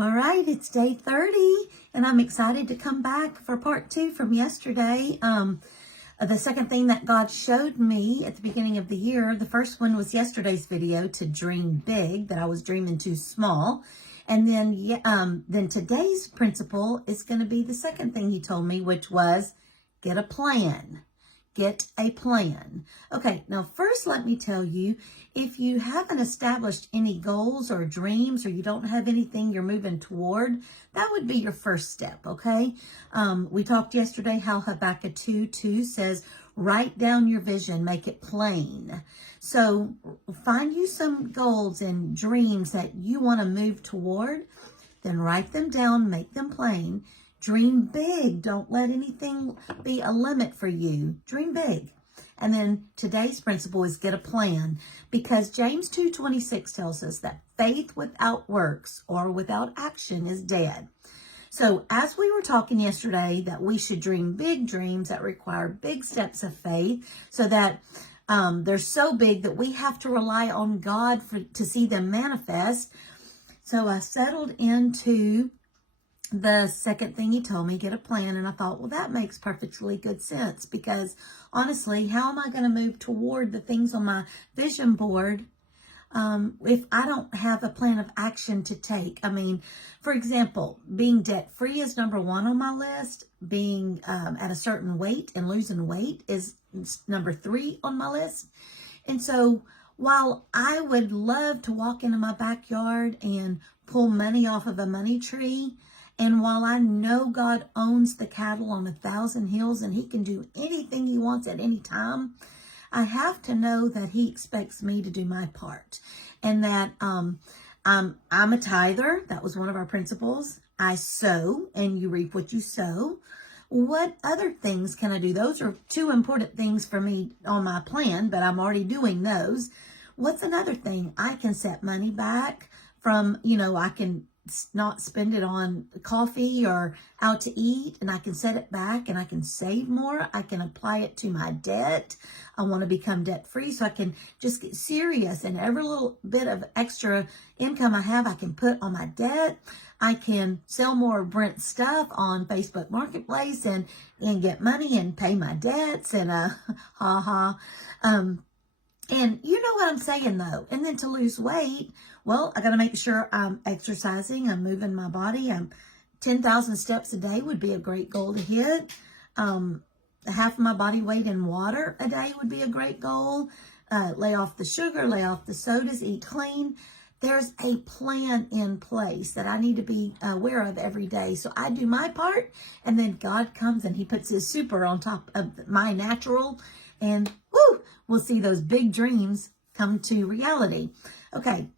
All right, it's day 30, and I'm excited to come back for part 2 from yesterday. The second thing that God showed me at the beginning of the year, the first one was yesterday's video, to dream big, that I was dreaming too small. And then today's principle is going to be the second thing he told me, which was get a plan. Get a plan. Okay, now first let me tell you, if you haven't established any goals or dreams, or you don't have anything you're moving toward, that would be your first step, okay? We talked yesterday how Habakkuk 2:2 says, write down your vision, make it plain. So find you some goals and dreams that you want to move toward, then write them down, make them plain. Dream big. Don't let anything be a limit for you. Dream big. And then today's principle is get a plan, because James 2:26 tells us that faith without works or without action is dead. So as we were talking yesterday that we should dream big dreams that require big steps of faith, so that they're so big that we have to rely on God to see them manifest. So I settled into the second thing he told me, get a plan. And I thought, well, that makes perfectly good sense, because honestly, how am I going to move toward the things on my vision board if I don't have a plan of action to take? I mean, for example, being debt free is number 1 on my list. Being at a certain weight and losing weight is number 3 on my list. And so while I would love to walk into my backyard and pull money off of a money tree, and while I know God owns the cattle on 1,000 hills and he can do anything he wants at any time, I have to know that he expects me to do my part. And that I'm a tither. That was one of our principles. I sow and you reap what you sow. What other things can I do? Those are 2 important things for me on my plan, but I'm already doing those. What's another thing? I can set money back from, I can not spend it on coffee or out to eat, and I can set it back and I can save more. I can apply it to my debt. I want to become debt free, so I can just get serious, and every little bit of extra income I have, I can put on my debt. I can sell more Brent stuff on Facebook Marketplace and get money and pay my debts, and and you know what I'm saying, though. And then to lose weight, well, I got to make sure I'm exercising, I'm moving my body. 10,000 steps a day would be a great goal to hit. Half of my body weight in water a day would be a great goal. Lay off the sugar, lay off the sodas, eat clean. There's a plan in place that I need to be aware of every day. So I do my part, and then God comes and he puts his super on top of my natural, and woo, we'll see those big dreams come to reality. Okay,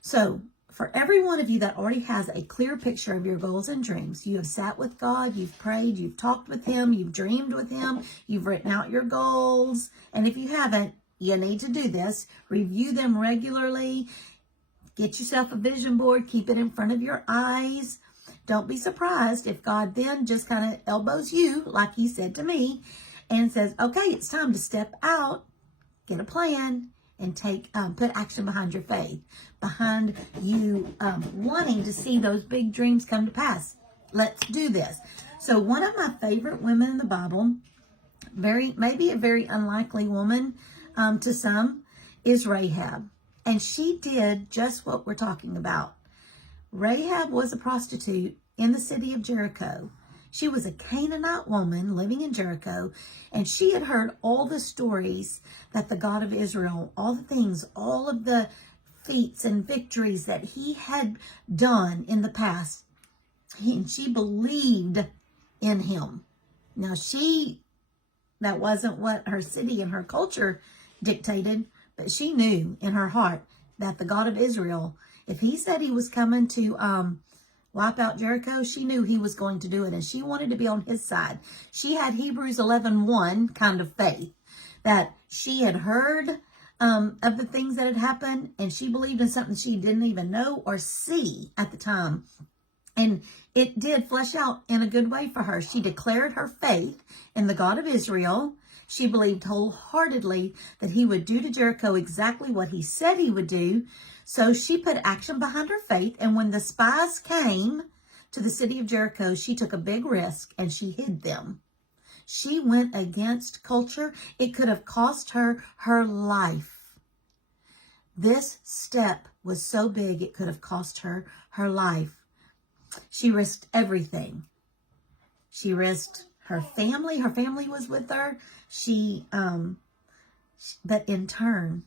so for every one of you that already has a clear picture of your goals and dreams, you have sat with God, you've prayed, you've talked with him, you've dreamed with him, you've written out your goals. And if you haven't, you need to do this. Review them regularly. Get yourself a vision board. Keep it in front of your eyes. Don't be surprised if God then just kind of elbows you, like he said to me, and says, okay, it's time to step out, get a plan, and put action behind your faith, behind you wanting to see those big dreams come to pass. Let's do this. So one of my favorite women in the Bible, maybe a very unlikely woman to some, is Rahab. And she did just what we're talking about. Rahab was a prostitute in the city of Jericho. She was a Canaanite woman living in Jericho, and she had heard all the stories that the God of Israel, all the things, all of the feats and victories that he had done in the past. And she believed in him. Now that wasn't what her city and her culture dictated, but she knew in her heart that the God of Israel, if he said he was coming to wipe out Jericho, she knew he was going to do it, and she wanted to be on his side. She had Hebrews 11:1 kind of faith, that she had heard of the things that had happened, and she believed in something she didn't even know or see at the time. And it did flesh out in a good way for her. She declared her faith in the God of Israel. She believed wholeheartedly that he would do to Jericho exactly what he said he would do. So she put action behind her faith. And when the spies came to the city of Jericho, she took a big risk and she hid them. She went against culture. It could have cost her her life. This step was so big, it could have cost her her life. She risked everything. She risked her family. Her family was with her. But in turn,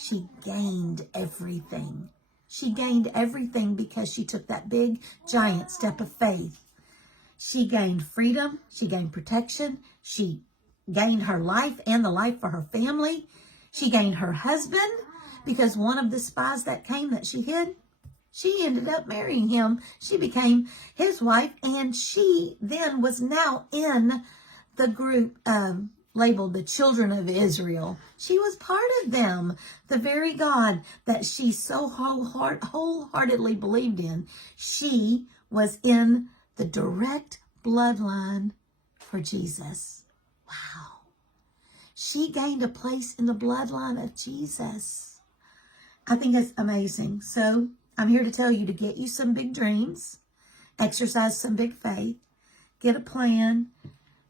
she gained everything. She gained everything because she took that big, giant step of faith. She gained freedom. She gained protection. She gained her life and the life for her family. She gained her husband because one of the spies that came that she hid, she ended up marrying him. She became his wife, and she then was now in the group labeled the Children of Israel. She was part of them. The very God that she so wholeheartedly believed in, she was in the direct bloodline for Jesus. Wow. She gained a place in the bloodline of Jesus. I think that's amazing. So I'm here to tell you to get you some big dreams, exercise some big faith, get a plan,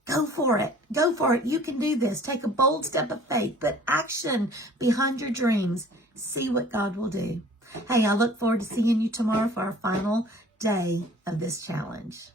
go for it. Go for it. You can do this. Take a bold step of faith, put action behind your dreams. See what God will do. Hey, I look forward to seeing you tomorrow for our final day of this challenge.